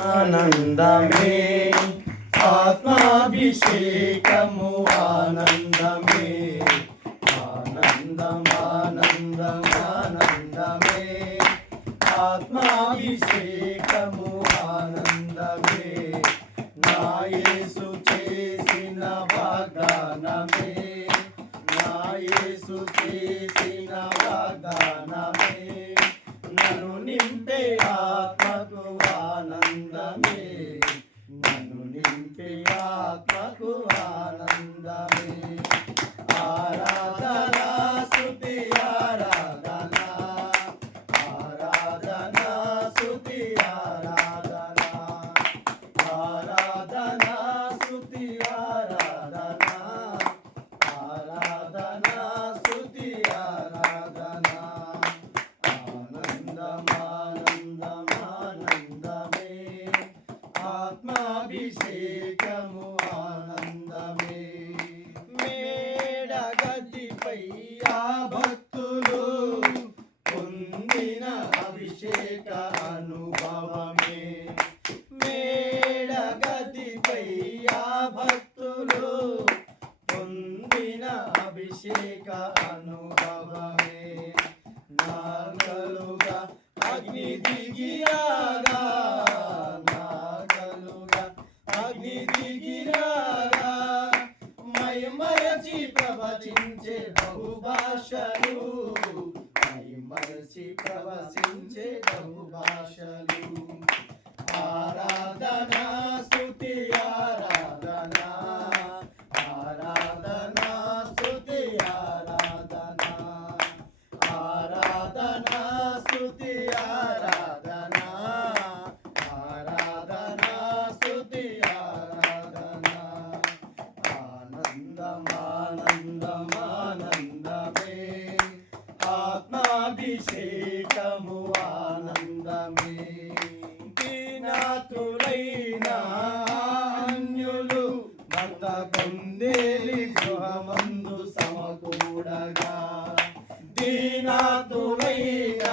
ఆనందమే ఆత్మాభిషేకము ఆనందమే ఆనందం ఆనందం ఆనందమే ఆత్మాభిషేకము ఆనందమే నా యేసు చేసిన వాగ్దానమే నా యేసు చేసిన వాగ్దానమే నన్ను నింపే ఆత్మకు ఆనందమే నన్ను నింపే ఆత్మకు ఆనందమే ఆరాధన స్తుతి ఆరాధన ఆరాధన స్తుతి ఆరాధన ఆరాధన స్తుతి ఆరాధన ఆరాధన స్తుతి ఆరాధన ఆనందం ఆనందం ఆనందమే ఆత్మాభిషేకము ఆనందమే మేడగదిపై ఆ భక్తులు పొందిన అభిషేక అనుభవమే మేడగదిపై ఆ భక్తులు పొందిన అభిషేక అనుభవమే నాగలుగా అగ్ని దిగిరాగా నాగలుగా అగ్ని దిగిరాగా మైమరచి ప్రవచించే బహుభాషలు మైమరచి ప్రవచించే బహుభాషలు ఆరాధన స్తుతి ఆరాధన ఆరాధన స్తుతి ఆరాధన ఆరాధన స్తుతి ఆరాధన ఆరాధన స్తుతి ఆరాధన ఆనందం ఆనందం ఆనందమే ఆత్మాభిషేకము ఆనందమే దీనాతులైన అన్యులు భక్త కొందేలి గృహమందు సమకూడగా దీనాతులైన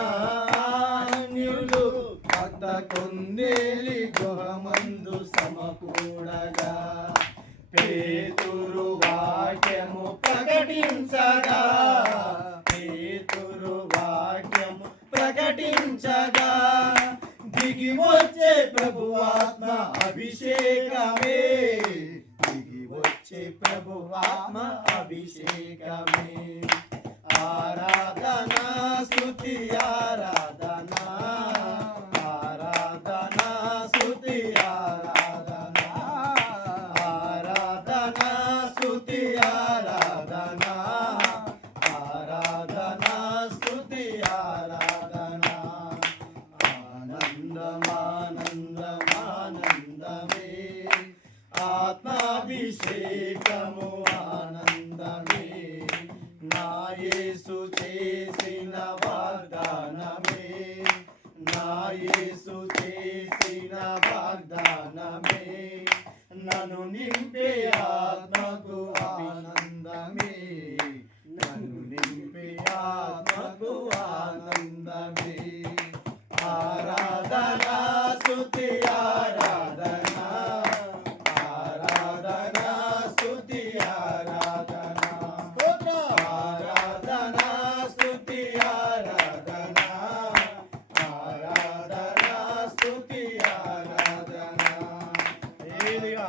అన్యులు భక్త కొందేలి గృహమందు సమకూడగా పేతురు వాక్యము ప్రకటించగా పేతురు వాక్యము ప్రకటించగా దిగి వచ్చే ప్రభువాత్మ అభిషేకమే దిగి వచ్చే ప్రభువాత్మ అభిషేకమే ఆరాధన స్తుతి ఆరాధన ఆరాధన స్తుతి ఆరాధన ఆరాధన స్తుతి ఆరాధన ఆరాధన స్తుతి ఆరాధన ఆనందం ఆనందం ఆనందమే ఆత్మాభిషేకము ఆనందమే నా యేసు చేసిన వాగ్దానమే నా యేసు చేసిన వాగ్దానమే నన్ను నింపే ఆత్మకు ఆనందమే నన్ను నింపే ఆత్మకు ఆనందమే ఆరాధన స్తుతి ఆరాధన ఆరాధన స్తుతి ఆరాధన ఆరాధన స్తుతి ఆరాధన ఆరాధన స్తుతి ఆరాధన హల్లెలూయా